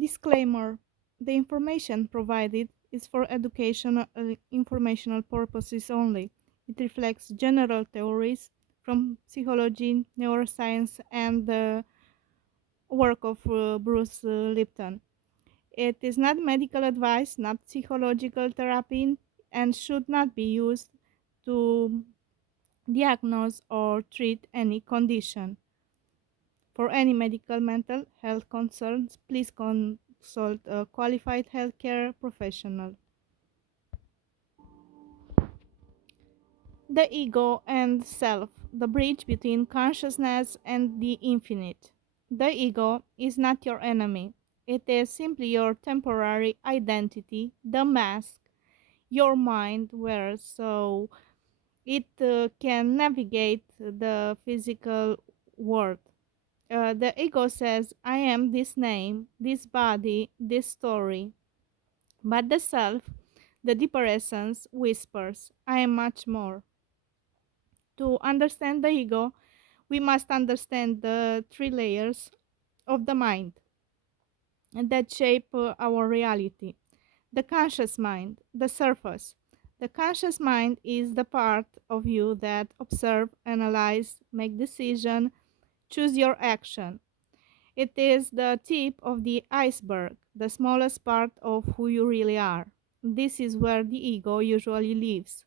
Disclaimer: the information provided is for educational informational purposes only. It reflects general theories from psychology, neuroscience, and the work of Bruce Lipton. It is not medical advice, not psychological therapy, and should not be used to diagnose or treat any condition. For any medical mental health concerns, please consult a qualified healthcare professional. The ego and self, the bridge between consciousness and the infinite. The ego is not your enemy. It is simply your temporary identity, the mask your mind wears so it can navigate the physical world. The ego says, I am this name, this body, this story. But the self, the deeper essence, whispers, I am much more. To understand the ego, we must understand the three layers of the mind that shape our reality. The conscious mind, the surface. The conscious mind is the part of you that observe, analyze, make decision, choose your action. It is the tip of the iceberg, the smallest part of who you really are. This is where the ego usually lives,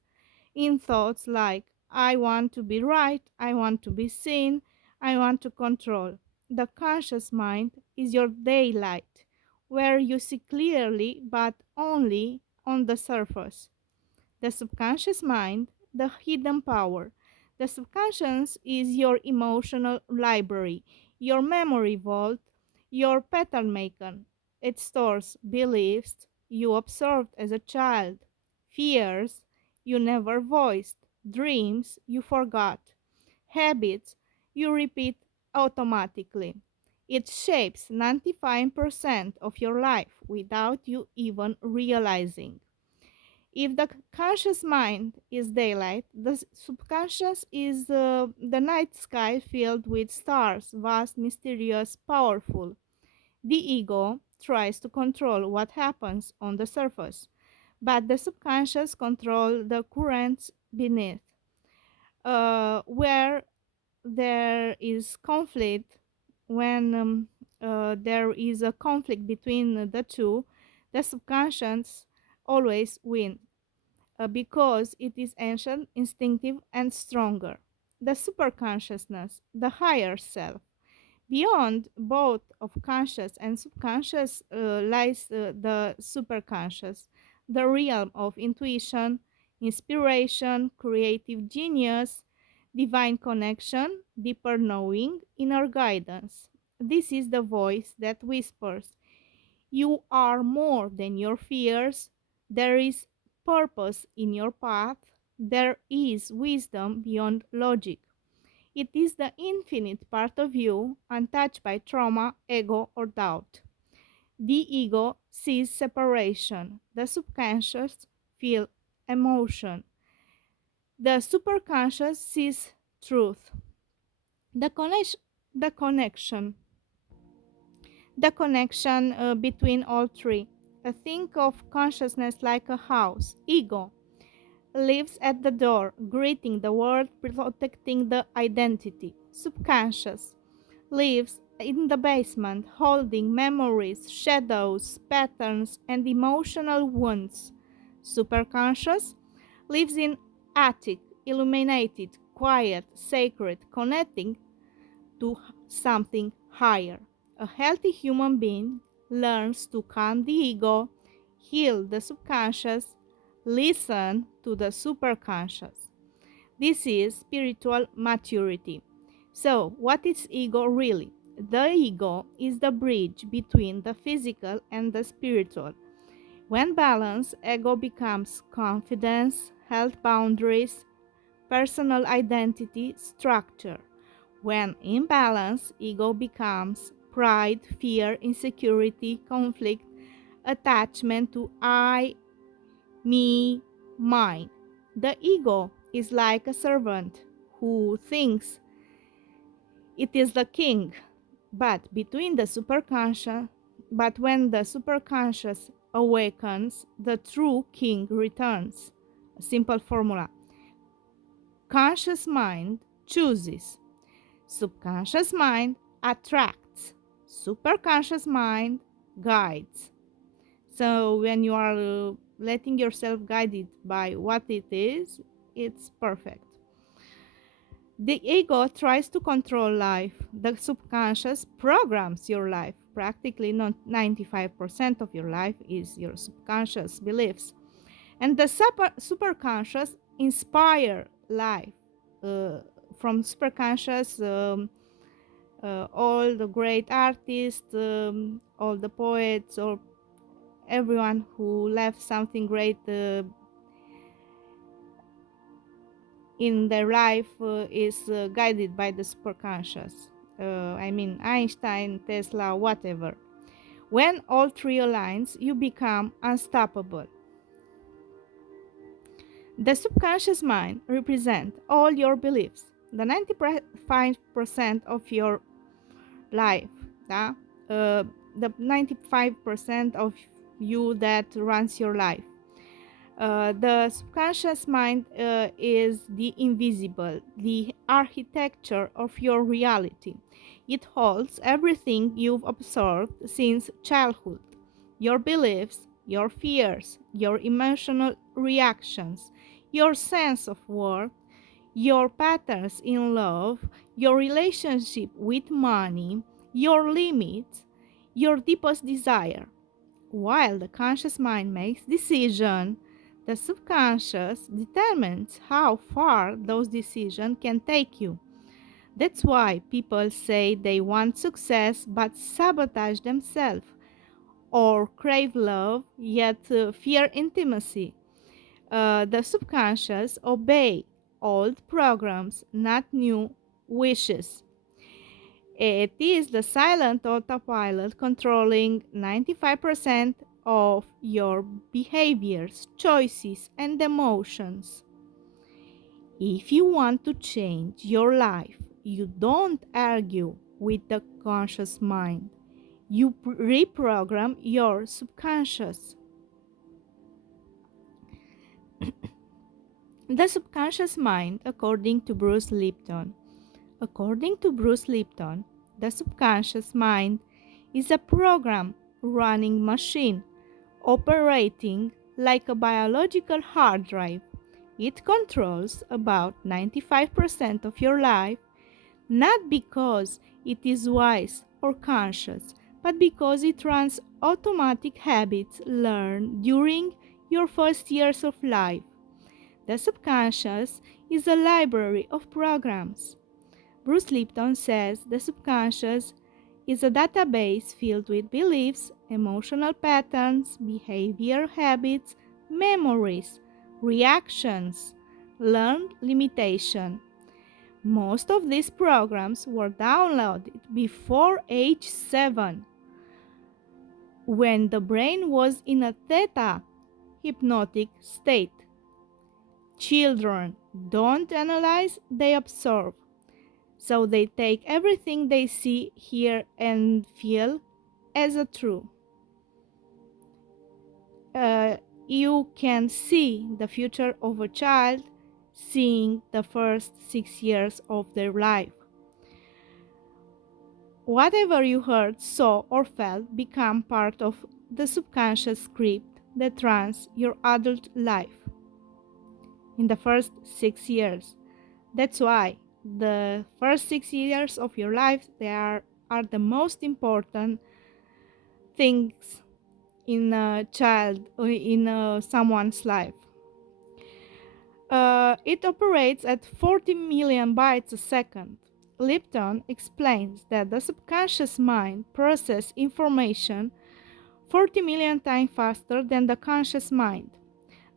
in thoughts like, I want to be right, I want to be seen, I want to control. The conscious mind is your daylight, where you see clearly but only on the surface. The subconscious mind, the hidden power. The subconscious is your emotional library, your memory vault, your pattern maker. It stores beliefs you observed as a child, fears you never voiced, dreams you forgot, habits you repeat automatically. It shapes 95% of your life without you even realizing. If the conscious mind is daylight, the subconscious is the night sky filled with stars, vast, mysterious, powerful. The ego tries to control what happens on the surface, but the subconscious controls the currents beneath. Where there is conflict, when there is a conflict between the two, the subconscious always wins because it is ancient, instinctive, and stronger. The superconsciousness, the higher self. Beyond both of conscious and subconscious lies the superconscious, the realm of intuition, inspiration, creative genius, divine connection, deeper knowing, inner guidance. This is the voice that whispers, you are more than your fears. There is purpose in your path. There is wisdom beyond logic. It is the infinite part of you, untouched by trauma, ego, or doubt. The ego sees separation. The subconscious feels emotion. The superconscious sees truth. The connection, the connection the connection between all three. Think of consciousness like a house. Ego lives at the door, greeting the world, protecting the identity. Subconscious lives in the basement, holding memories, shadows, patterns, and emotional wounds. Superconscious lives in attic, illuminated, quiet, sacred, connecting to something higher. A healthy human being learns to calm the ego, heal the subconscious, listen to the superconscious. This is spiritual maturity. So, what is ego really? The ego is the bridge between the physical and the spiritual. When balanced, ego becomes confidence, health boundaries, personal identity, structure. When in balance, ego becomes pride, fear, insecurity, conflict, attachment to I, me, mine. The ego is like a servant who thinks it is the king, but between the superconscious, But when the superconscious awakens, the true king returns. A simple formula: conscious mind chooses, subconscious mind attracts, superconscious mind guides. So when you are letting yourself guided by what it is, it's perfect. The ego tries to control life. The subconscious programs your life. Practically 95% of your life is your subconscious beliefs. And the superconscious inspire life. Uh, from superconscious, all the great artists, all the poets, or everyone who left something great in their life is guided by the superconscious. I mean, Einstein, Tesla, whatever. When all three aligns, you become unstoppable. The subconscious mind represents all your beliefs, the 95% of your life, yeah? The 95% of you that runs your life. The subconscious mind is the invisible, the architecture of your reality. It holds everything you've observed since childhood: your beliefs, your fears, your emotional reactions, your sense of worth, your patterns in love, your relationship with money, your limits, your deepest desire. While the conscious mind makes decisions, the subconscious determines how far those decisions can take you. That's why people say they want success but sabotage themselves, or crave love yet fear intimacy. The subconscious obey old programs, not new wishes. It is the silent autopilot controlling 95% of your behaviors, choices, and emotions. If you want to change your life, you don't argue with the conscious mind. You reprogram your subconscious. The subconscious mind, according to Bruce Lipton. According to Bruce Lipton, the subconscious mind is a program running machine operating like a biological hard drive. It controls about 95% of your life, not because it is wise or conscious, but because it runs automatic habits learned during your first years of life. The subconscious is a library of programs. Bruce Lipton says the subconscious is a database filled with beliefs, emotional patterns, behavior habits, memories, reactions, learned limitation. Most of these programs were downloaded before age 7, when the brain was in a theta hypnotic state. Children don't analyze, they observe. So they take everything they see, hear, and feel as a true. Uh, you can see the future of a child seeing the first 6 years of their life. Whatever you heard, saw, or felt become part of the subconscious script that runs your adult life in the first 6 years. That's why the first 6 years of your life are the most important things in a child or in someone's life. It operates at 40 million bytes a second. Lipton explains that the subconscious mind processes information 40 million times faster than the conscious mind.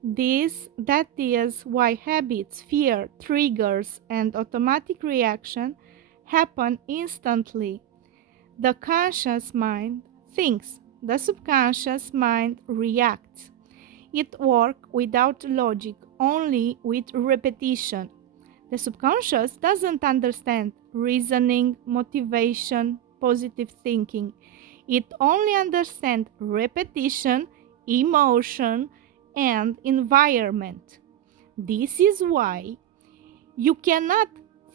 That is why habits, fear, triggers, and automatic reaction happen instantly. The conscious mind thinks, the subconscious mind reacts. It works without logic, only with repetition. The subconscious doesn't understand reasoning, motivation, positive thinking. It only understands repetition, emotion, and environment. This is why you cannot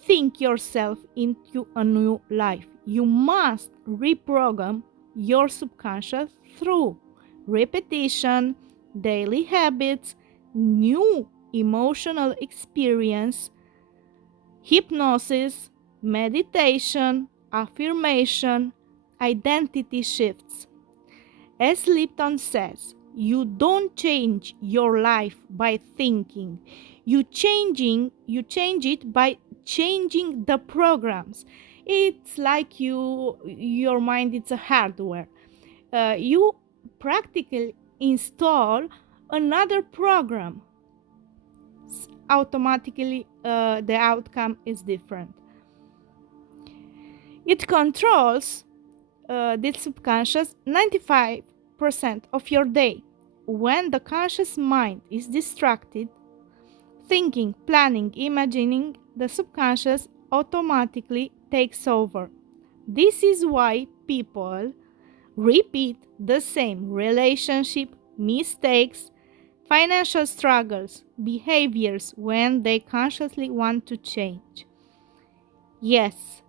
think yourself into a new life. You must reprogram your subconscious through repetition, daily habits, new emotional experience, hypnosis, meditation, affirmation, identity shifts. As Lipton says, you don't change your life by thinking. You change it by changing the programs. It's like your mind it's a hardware. You practically install another program. Automatically the outcome is different. It controls the subconscious 95% of your day. When the conscious mind is distracted, thinking, planning, imagining, the subconscious automatically takes over. This is why people repeat the same relationship, mistakes, financial struggles, behaviors when they consciously want to change. Yes,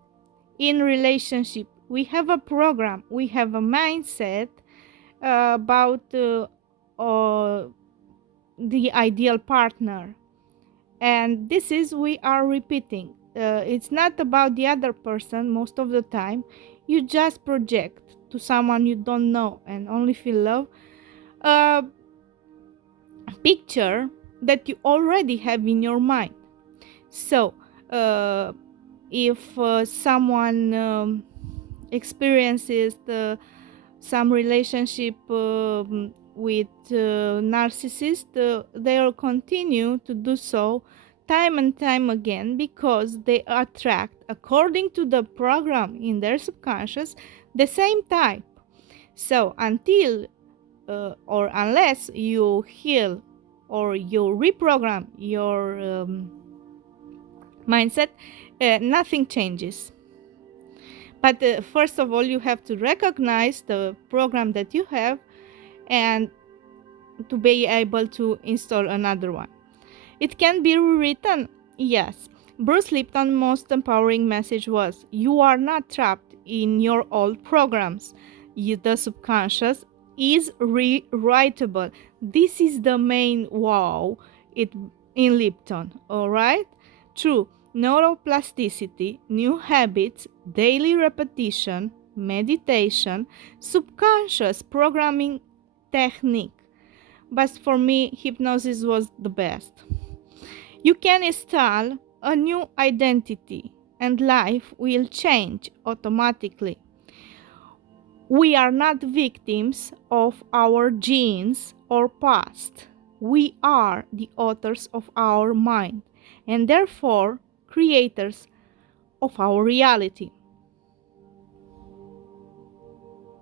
in relationship, we have a program, we have a mindset about the ideal partner, and this is we are repeating. It's not about the other person. Most of the time you just project to someone you don't know and only feel love a picture that you already have in your mind. So if someone experiences some relationship with narcissist, they'll continue to do so time and time again because they attract, according to the program in their subconscious, the same type. So until or unless you heal or you reprogram your mindset, nothing changes. But first of all, you have to recognize the program that you have and to be able to install another one. It can be rewritten, yes. Bruce Lipton's most empowering message was, you are not trapped in your old programs. The subconscious is rewritable. This is the main wow in Lipton, all right? True, neuroplasticity, new habits, daily repetition, meditation, subconscious programming technique. But for me, hypnosis was the best. You can install a new identity and life will change automatically. We are not victims of our genes or past. We are the authors of our mind and therefore creators of our reality.